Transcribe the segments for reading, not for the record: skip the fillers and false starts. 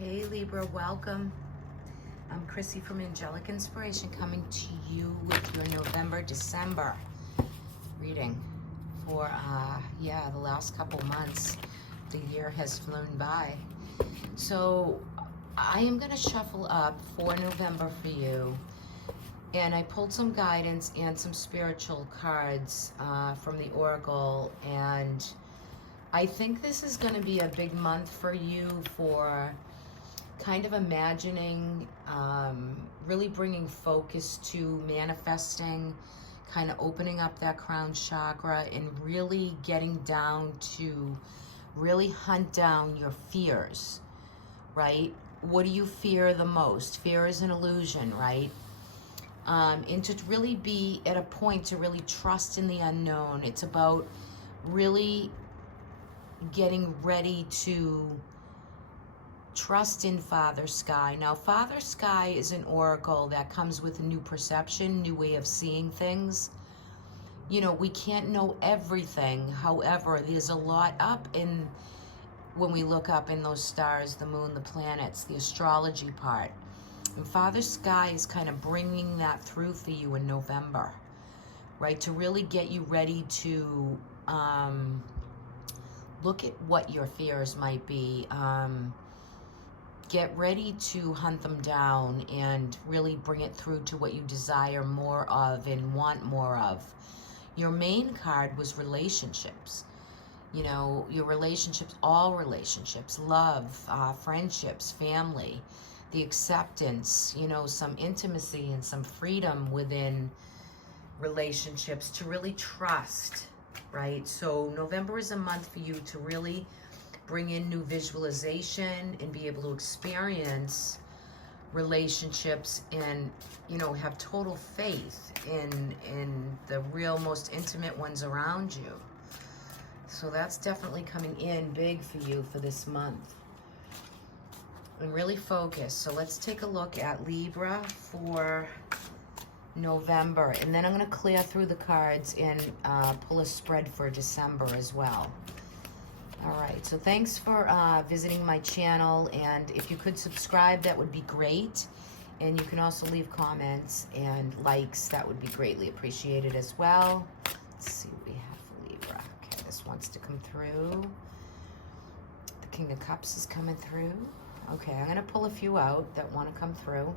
Hey Libra, welcome. I'm Chrissy from Angelic Inspiration coming to you with your November-December reading for, the last couple months. The year has flown by. So I am going to shuffle up for November for you. And I pulled some guidance and some spiritual cards from the Oracle. And I think this is going to be a big month for you for kind of imagining, really bringing focus to manifesting, kind of opening up that crown chakra and really getting down to really hunt down your fears, right? What do you fear the most? Fear is an illusion, right? And to really be at a point to really trust in the unknown. It's about really getting ready to trust in Father Sky. Now, Father Sky is an oracle that comes with a new perception, new way of seeing things. You know, we can't know everything. However, there's a lot up in, when we look up in those stars, the moon, the planets, the astrology part. And Father Sky is kind of bringing that through for you in November, right? To really get you ready to look at what your fears might be. Get ready to hunt them down and really bring it through to what you desire more of and want more of. Your main card was relationships. You know, your relationships, all relationships, love, friendships, family, the acceptance, you know, some intimacy and some freedom within relationships to really trust, right? So November is a month for you to really bring in new visualization and be able to experience relationships and, you know, have total faith in the real most intimate ones around you. So that's definitely coming in big for you for this month. And really focus. So let's take a look at Libra for November. And then I'm going to clear through the cards and pull a spread for December as well. All right, so thanks for visiting my channel, and if you could subscribe, that would be great. And you can also leave comments and likes. That would be greatly appreciated as well. Let's see what we have for Libra. Okay, this wants to come through. The King of Cups is coming through. Okay, I'm going to pull a few out that want to come through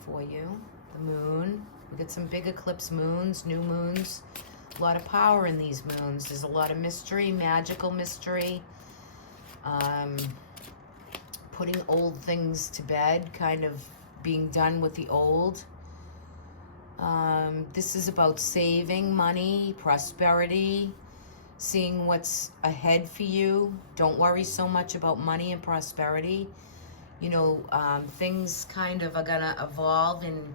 for you. The moon. We get some big eclipse moons, new moons. A lot of power in these moons. There's a lot of mystery, magical mystery. Putting old things to bed, kind of being done with the old. This is about saving money, prosperity, seeing what's ahead for you. Don't worry so much about money and prosperity. You know, things kind of are gonna evolve and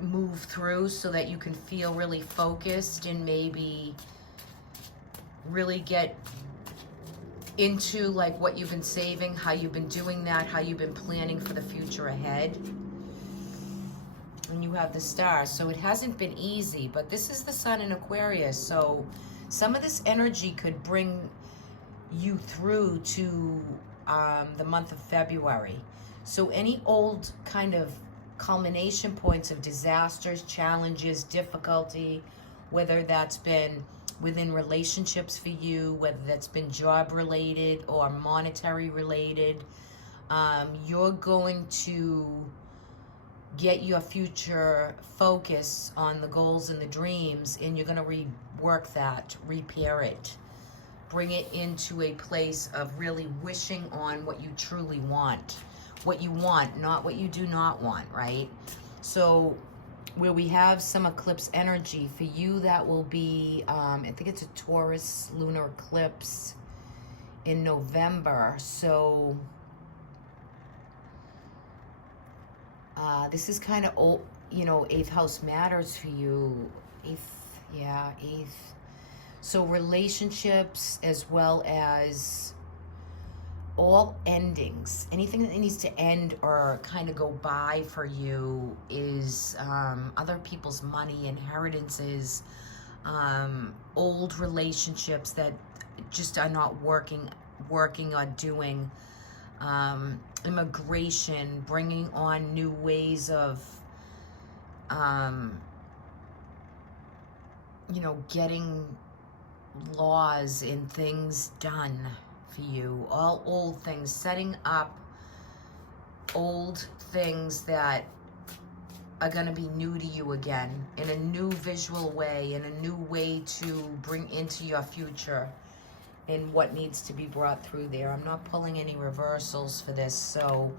move through so that you can feel really focused and maybe really get into like what you've been saving, how you've been doing that, how you've been planning for the future ahead. And you have the star, so it hasn't been easy, but this is the sun in Aquarius, so some of this energy could bring you through to the month of February. So any old kind of culmination points of disasters, challenges, difficulty, whether that's been within relationships for you, whether that's been job related or monetary related, you're going to get your future focus on the goals and the dreams, and you're going to rework that, repair it, bring it into a place of really wishing on what you truly want. What you want, not what you do not want, right? So where we have some eclipse energy for you, that will be, I think it's a Taurus lunar eclipse in November. So this is kind of old, you know, 8th house matters for you. 8th. So relationships as well as all endings, anything that needs to end or kind of go by for you is other people's money, inheritances, old relationships that just are not working or doing. immigration, bringing on new ways of, you know, getting laws and things done for you. All old things, setting up old things that are going to be new to you again in a new visual way, in a new way to bring into your future and what needs to be brought through there. I'm not pulling any reversals for this, so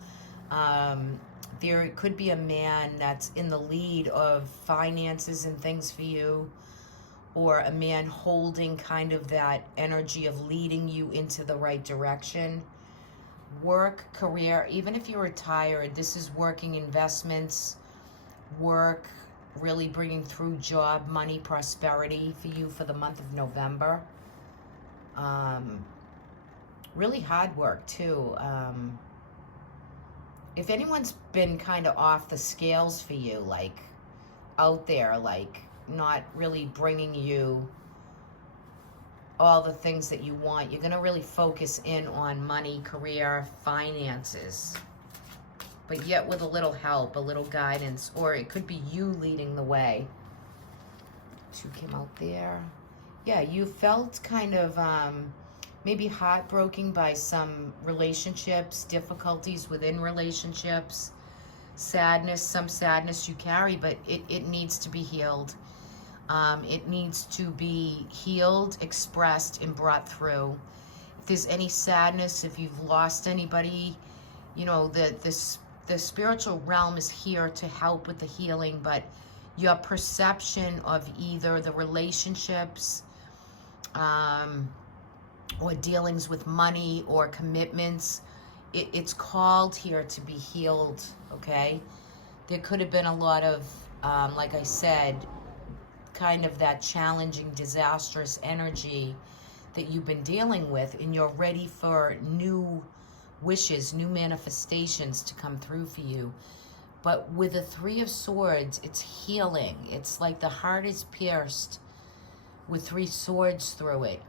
there could be a man that's in the lead of finances and things for you, or a man holding kind of that energy of leading you into the right direction. Work, career, even if you're retired, this is working, investments, work, really bringing through job, money, prosperity for you for the month of November. Really hard work too. If anyone's been kind of off the scales for you, like out there, like not really bringing you all the things that you want, you're going to really focus in on money, career, finances, but yet with a little help, a little guidance, or it could be you leading the way. Two came out there. Yeah, you felt kind of maybe heartbroken by some relationships, difficulties within relationships, sadness, some sadness you carry, but it needs to be healed. It needs to be healed, expressed, and brought through. If there's any sadness, if you've lost anybody, you know, the spiritual realm is here to help with the healing, but your perception of either the relationships or dealings with money or commitments, it's called here to be healed, okay? There could have been a lot of, like I said, kind of that challenging, disastrous energy that you've been dealing with, and you're ready for new wishes, new manifestations to come through for you. But with the Three of Swords, it's healing. It's like the heart is pierced with three swords through it.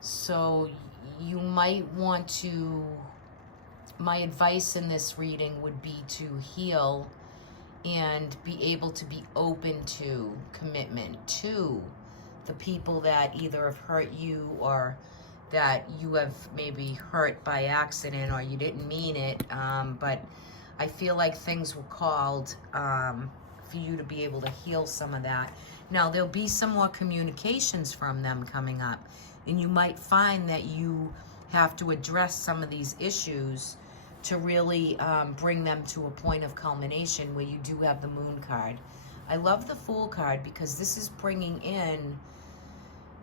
So you might want to, my advice in this reading would be to heal and be able to be open to commitment to the people that either have hurt you or that you have maybe hurt by accident, or you didn't mean it, but I feel like things were called for you to be able to heal some of that. Now, there'll be some more communications from them coming up, and you might find that you have to address some of these issues to really bring them to a point of culmination where you do have the Moon card. I love the Fool card because this is bringing in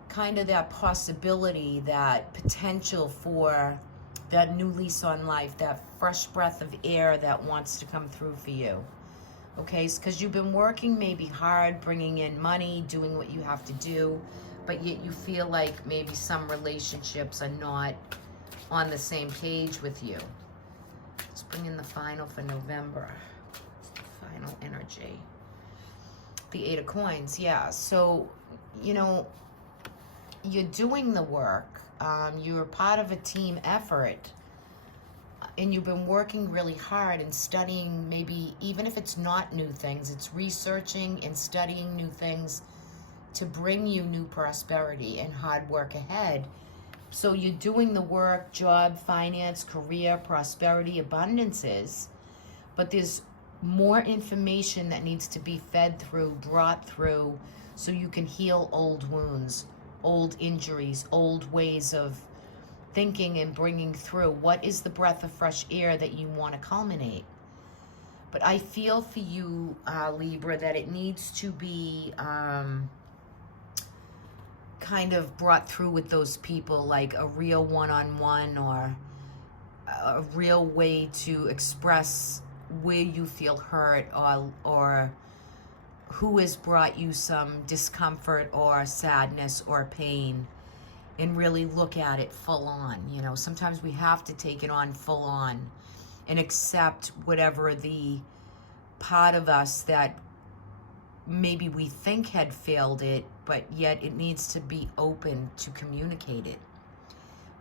kind of that possibility, that potential for that new lease on life, that fresh breath of air that wants to come through for you. Okay, because you've been working maybe hard, bringing in money, doing what you have to do, but yet you feel like maybe some relationships are not on the same page with you. Let's bring in the final for November. Final energy. The Eight of Coins, yeah. So, you know, you're doing the work. You're part of a team effort. And you've been working really hard and studying, maybe even if it's not new things, it's researching and studying new things to bring you new prosperity and hard work ahead. So you're doing the work, job, finance, career, prosperity, abundances, but there's more information that needs to be fed through, brought through, so you can heal old wounds, old injuries, old ways of thinking and bringing through. What is the breath of fresh air that you want to culminate? But I feel for you, Libra, that it needs to be kind of brought through with those people, like a real one-on-one, or a real way to express where you feel hurt, or who has brought you some discomfort or sadness or pain, and really look at it full on. You know, sometimes we have to take it on full on and accept whatever the part of us that maybe we think had failed it, but yet it needs to be open to communicate it,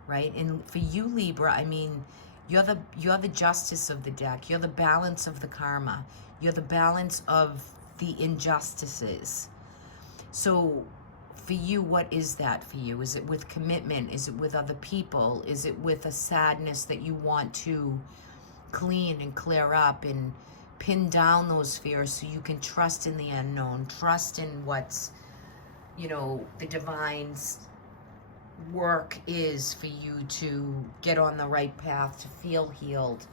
right? And for you, Libra, I mean, You're the justice of the deck. You're the balance of the karma. You're the balance of the injustices. So for you, what is that for you? Is it with commitment? Is it with other people? Is it with a sadness that you want to clean and clear up and pin down those fears so you can trust in the unknown, trust in what's, the divine's work is for you to get on the right path, to feel healed.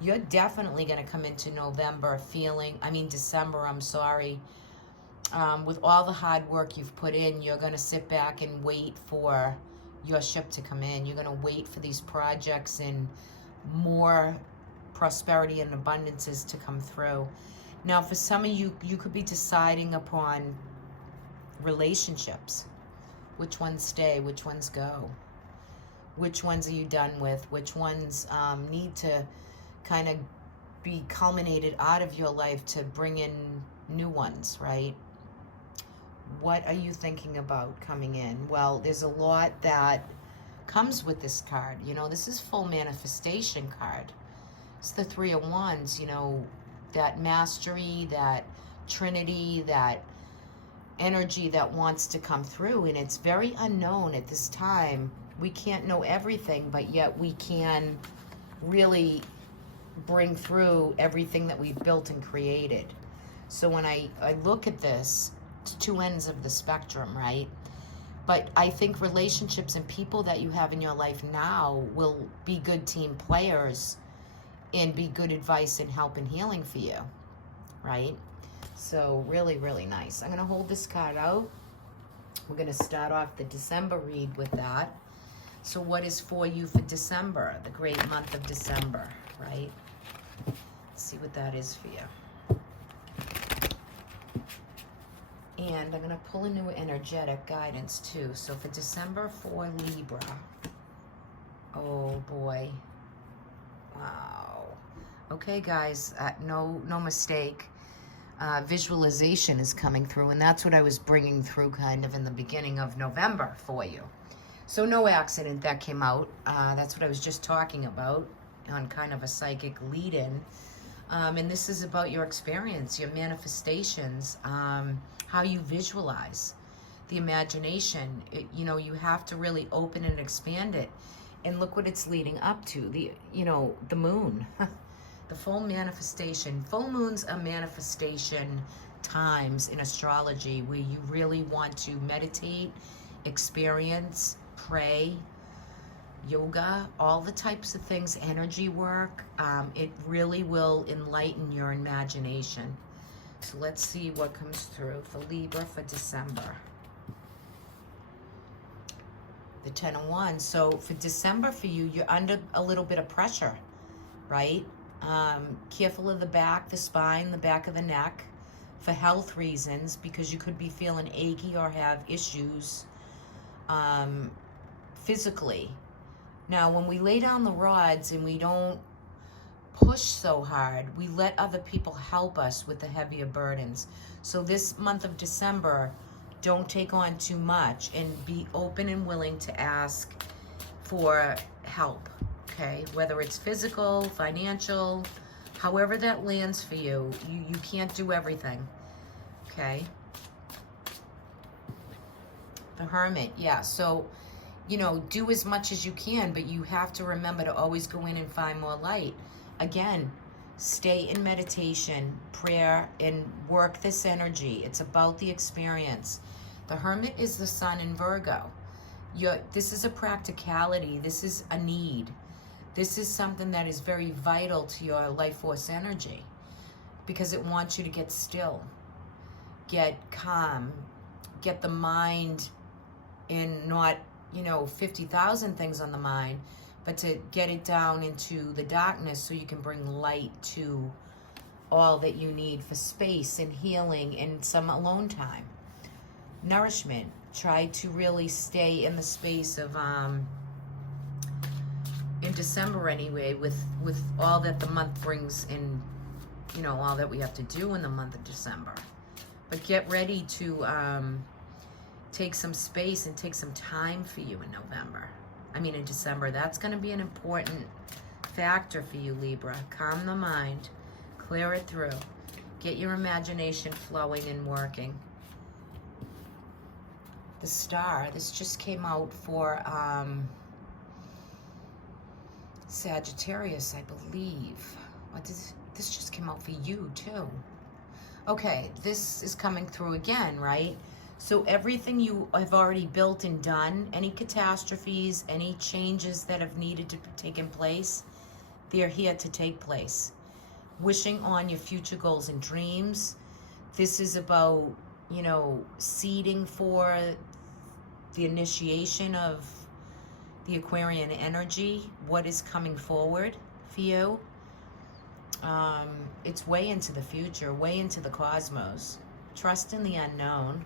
You're definitely going to come into December, I'm sorry. With all the hard work you've put in, you're going to sit back and wait for your ship to come in. You're going to wait for these projects and more prosperity and abundances to come through. Now, for some of you, you could be deciding upon relationships. Which ones stay? Which ones go? Which ones are you done with? Which ones need to kind of be culminated out of your life to bring in new ones, right? What are you thinking about coming in? Well, there's a lot that comes with this card. This is full manifestation card. It's the Three of Wands, that mastery, that trinity, that energy that wants to come through, and it's very unknown at this time. We can't know everything, but yet we can really bring through everything that we've built and created. So when I look at this, it's two ends of the spectrum, right? But I think relationships and people that you have in your life now will be good team players and be good advice and help and healing for you, right? So really, really nice. I'm going to hold this card out. We're going to start off the December read with that. So what is for you for December, the great month of December, right? Let's see what that is for you. And I'm going to pull a new energetic guidance too. So for December for Libra. Oh boy. Wow. Okay, guys, no mistake. Visualization is coming through, and that's what I was bringing through kind of in the beginning of November for you. So no accident that came out. That's what I was just talking about on kind of a psychic lead-in. And this is about your experience, your manifestations, how you visualize, the imagination. You have to really open and expand it. And look what it's leading up to, the moon. The full manifestation. Full moons are manifestation times in astrology where you really want to meditate, experience, pray, yoga, all the types of things, energy work. It really will enlighten your imagination. So let's see what comes through for Libra for December. The 10 of Wands. So for December for you, you're under a little bit of pressure, right? Careful of the back, the spine, the back of the neck for health reasons, because you could be feeling achy or have issues physically. Now, when we lay down the rods and we don't push so hard, we let other people help us with the heavier burdens. So this month of December, don't take on too much and be open and willing to ask for help. Okay, whether it's physical, financial, however that lands for you, you can't do everything. Okay. The Hermit, yeah. So, do as much as you can, but you have to remember to always go in and find more light. Again, stay in meditation, prayer, and work this energy. It's about the experience. The Hermit is the sun in Virgo. This is a practicality. This is a need. This is something that is very vital to your life force energy because it wants you to get still, get calm, get the mind in not, 50,000 things on the mind, but to get it down into the darkness so you can bring light to all that you need for space and healing and some alone time. Nourishment. Try to really stay in the space of in December anyway, with all that the month brings in, all that we have to do in the month of December. But get ready to take some space and take some time for you in December. That's going to be an important factor for you, Libra. Calm the mind, clear it through, get your imagination flowing and working. The Star, this just came out for Sagittarius, I believe. This just came out for you too. Okay, this is coming through again, right? So everything you have already built and done, any catastrophes, any changes that have needed to take in place, they're here to take place. Wishing on your future goals and dreams. This is about, you know, seeding for the initiation of the Aquarian energy, what is coming forward for you. It's way into the future, way into the cosmos. Trust in the unknown.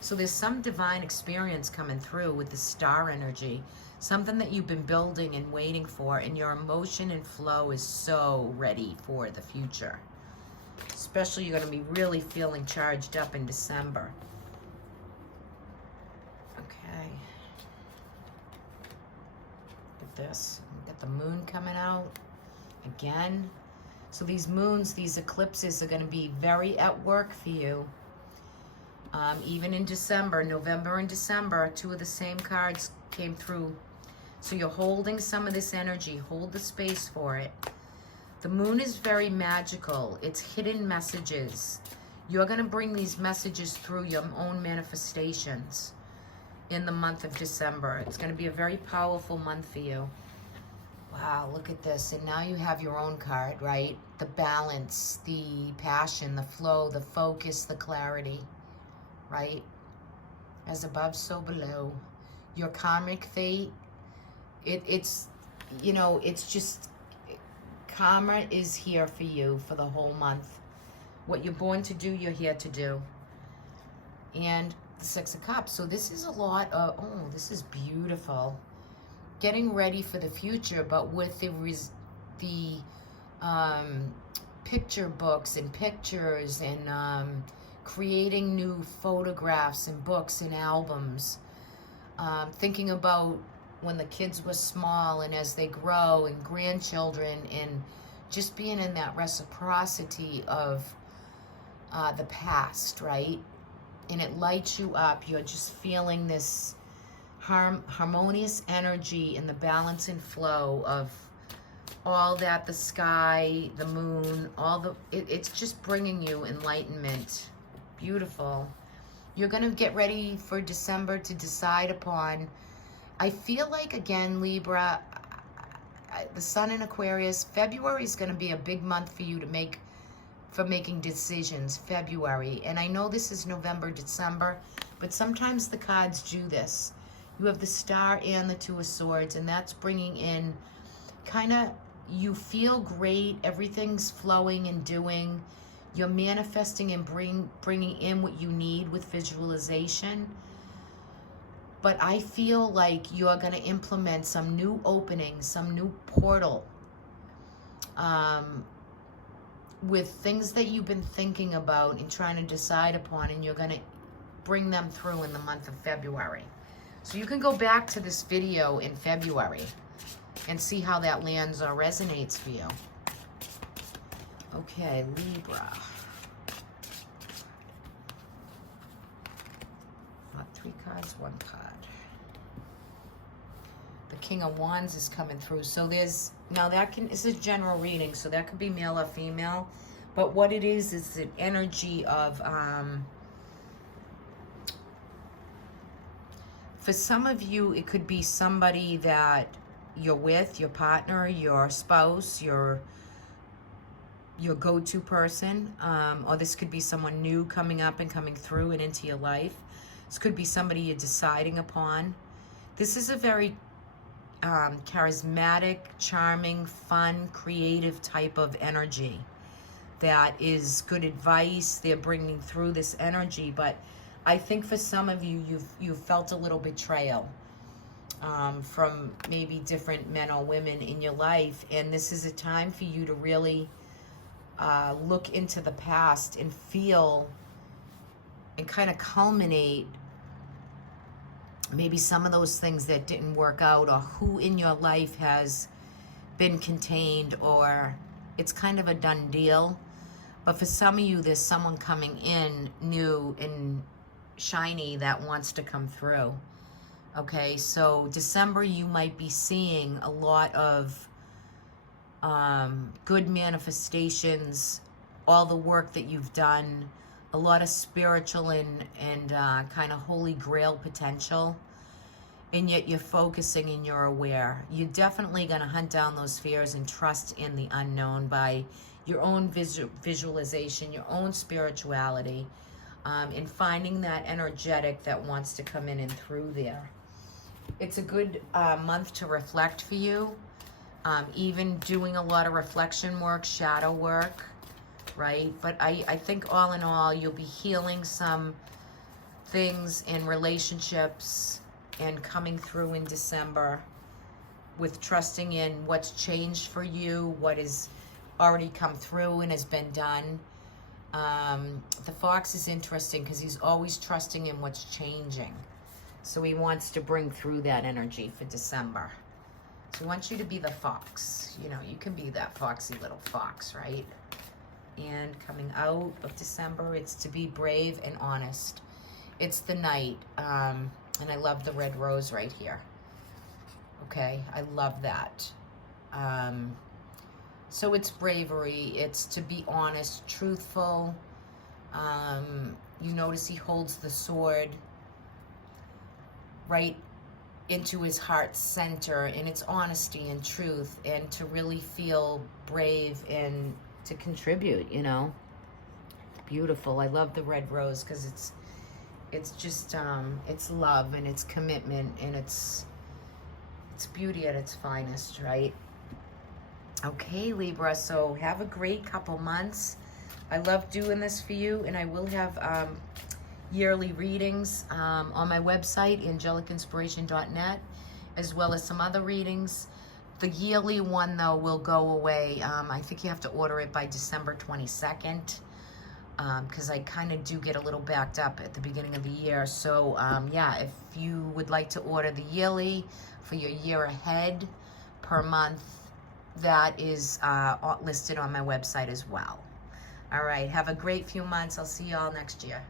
So there's some divine experience coming through with the star energy, something that you've been building and waiting for, and your emotion and flow is so ready for the future. Especially you're going to be really feeling charged up in December. Okay. Look at this. Got the moon coming out again. So these moons, these eclipses are going to be very at work for you. Even in December, November and December, two of the same cards came through. So you're holding some of this energy. Hold the space for it. The moon is very magical. It's hidden messages. You're going to bring these messages through your own manifestations in the month of December. It's going to be a very powerful month for you. Wow, look at this. And now you have your own card, right? The balance, the passion, the flow, the focus, the clarity, right? As above, so below. Your karmic fate, it's, you know, it's just, karma is here for you for the whole month. What you're born to do, you're here to do. And the Six of Cups. So this is a lot of, oh, this is beautiful. Getting ready for the future, but with the picture books and pictures and creating new photographs and books and albums. Thinking about when the kids were small and as they grow and grandchildren, and just being in that reciprocity of the past, right? And it lights you up. You're just feeling this harmonious energy and the balance and flow of all that, the sky, the moon, all the, it's just bringing you enlightenment. Beautiful. You're going to get ready for December to decide upon, I feel like, again, Libra, the sun in Aquarius, February is going to be a big month for you to making decisions, February. And I know this is November, December, but sometimes the cards do this. You have the Star and the Two of Swords, and that's bringing in kind of, you feel great, everything's flowing and doing. You're manifesting and bringing in what you need with visualization. But I feel like you're going to implement some new opening, some new portal with things that you've been thinking about and trying to decide upon, and you're going to bring them through in the month of February. So you can go back to this video in February and see how that lands or resonates for you. Okay, Libra. Not 3 cards, 1 card. The King of Wands is coming through. So there's, now that can, this is general reading, so that could be male or female. But what it is an energy of, for some of you, it could be somebody that you're with, your partner, your spouse, your go-to person, or this could be someone new coming up and coming through and into your life. This could be somebody you're deciding upon. This is a very charismatic, charming, fun, creative type of energy that is good advice. They're bringing through this energy, but I think for some of you, you've felt a little betrayal from maybe different men or women in your life, and this is a time for you to really look into the past and feel and kind of culminate maybe some of those things that didn't work out, or who in your life has been contained, or it's kind of a done deal. But for some of you, there's someone coming in new and shiny that wants to come through. Okay, so December, you might be seeing a lot of good manifestations, all the work that you've done, a lot of spiritual and kind of holy grail potential, and yet you're focusing and you're aware. You're definitely going to hunt down those fears and trust in the unknown by your own visualization, your own spirituality, and finding that energetic that wants to come in and through there. It's a good month to reflect for you, even doing a lot of reflection work, shadow work, right? But I think all in all, you'll be healing some things in relationships and coming through in December with trusting in what's changed for you, what has already come through and has been done. The fox is interesting because he's always trusting in what's changing. So he wants to bring through that energy for December. So he wants you to be the fox. You know, you can be that foxy little fox, right? And coming out of December, it's to be brave and honest. It's the Knight. And I love the red rose right here. Okay, I love that. So it's bravery. It's to be honest, truthful. You notice he holds the sword right into his heart's center, and it's honesty and truth, and to really feel brave and to contribute, you know. Beautiful. I love the red rose because it's just it's love and it's commitment and it's beauty at its finest, right? Okay, Libra, so have a great couple months. I love doing this for you, and I will have yearly readings on my website, angelicinspiration.net, as well as some other readings. The yearly one, though, will go away. I think you have to order it by December 22nd, because I kind of do get a little backed up at the beginning of the year. So, yeah, if you would like to order the yearly for your year ahead per month, that is listed on my website as well. All right, have a great few months. I'll see you all next year.